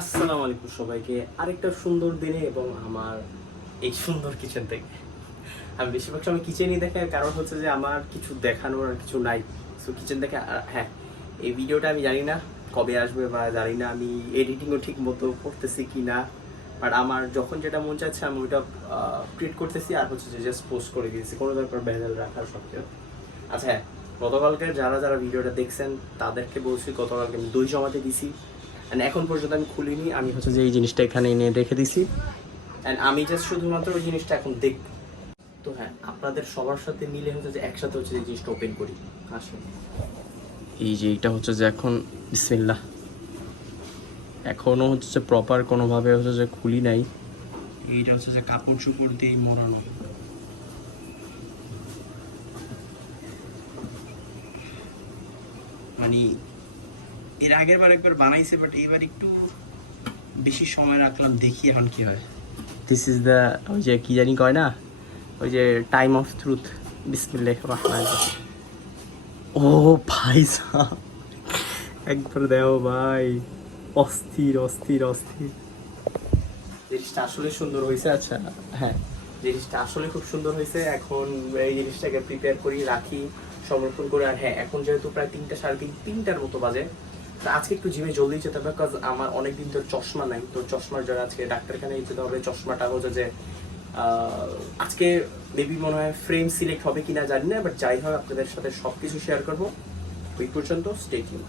আসসালামু আলাইকুম সবাইকে আরেকটা সুন্দর দিনে এবং আমার এই সুন্দর কিচেন থেকে। আমি বেশিরভাগ সময় কিচেনই দেখার কারণ হচ্ছে যে আমার কিছু দেখানোর আর কিছু নাই। সো কিচেন দেখে হ্যাঁ, এই ভিডিওটা আমি জানি না কবে আসবে বা জানি না আমি এডিটিংও ঠিক মতো করতেছি কি না, বাট আমার যখন যেটা মন চাচ্ছে আমি ওইটা ক্রিয়েট করতেছি আর হচ্ছে যে জাস্ট পোস্ট করে দিয়েছি, কোনো দরকার ভেজাল রাখার সব কিছু। আচ্ছা হ্যাঁ, গতকালকে যারা যারা ভিডিওটা দেখছেন তাদেরকে বলছি গতকালকে আমি দই জমাতে দিছি অ্যান্ড এখন পর্যন্ত আমি খুলিনি। আমি হচ্ছে যে এই জিনিসটা এখানে এনে রেখে দিছি অ্যান্ড আমি জাস্ট শুধুমাত্র ওই জিনিসটা এখন দেখব। তো হ্যাঁ, আপনাদের সবার সাথে মিলে হচ্ছে যে একসাথে হচ্ছে যে জিনিসটা ওপেন করি। আসুন, এই যে এটা হচ্ছে যে এখন বিসমিল্লাহ, এখনও হচ্ছে যে প্রপার কোনোভাবে হচ্ছে যে খুলি নাই। এইটা হচ্ছে যে কাপড় চোপড় দিয়ে মোড়ানো। মানে এর আগের বার একবার বানাইছে, বাট এবার একটু বেশি সময় রাখলাম, দেখি এখন কি হয়। দিস ইজ দ্য, ওই যে কি জানি কয় না, ওই যে টাইম অফ ট্রুথ। বিসমিল্লাহির রহমানির রহিম। ও ভাই সাব, একবার দেও ভাই, অস্থির অস্থির অস্থির। জিনিসটা আসলে সুন্দর হয়েছে। আচ্ছা হ্যাঁ, জিনিসটা আসলে খুব সুন্দর হয়েছে। এখন এই জিনিসটাকে প্রিপেয়ার করি, রাখি, সংরক্ষণ করে। আর হ্যাঁ, এখন যেহেতু প্রায় 3টা সাড়ে 3টার মতো বাজে, তা আজকে একটু জিমে জলদি যেতে হবে, বিকজ আমার অনেকদিন তো চশমা নাই। তো চশমার জন্য আজকে ডাক্তারখানে যেতে হবে। চশমাটা হচ্ছে যে আজকে মেবি মনে হয় ফ্রেম সিলেক্ট হবে কিনা জানি না, বাট যাই হোক আপনাদের সাথে সব কিছু শেয়ার করবো। ওই পর্যন্ত স্টে টিউন।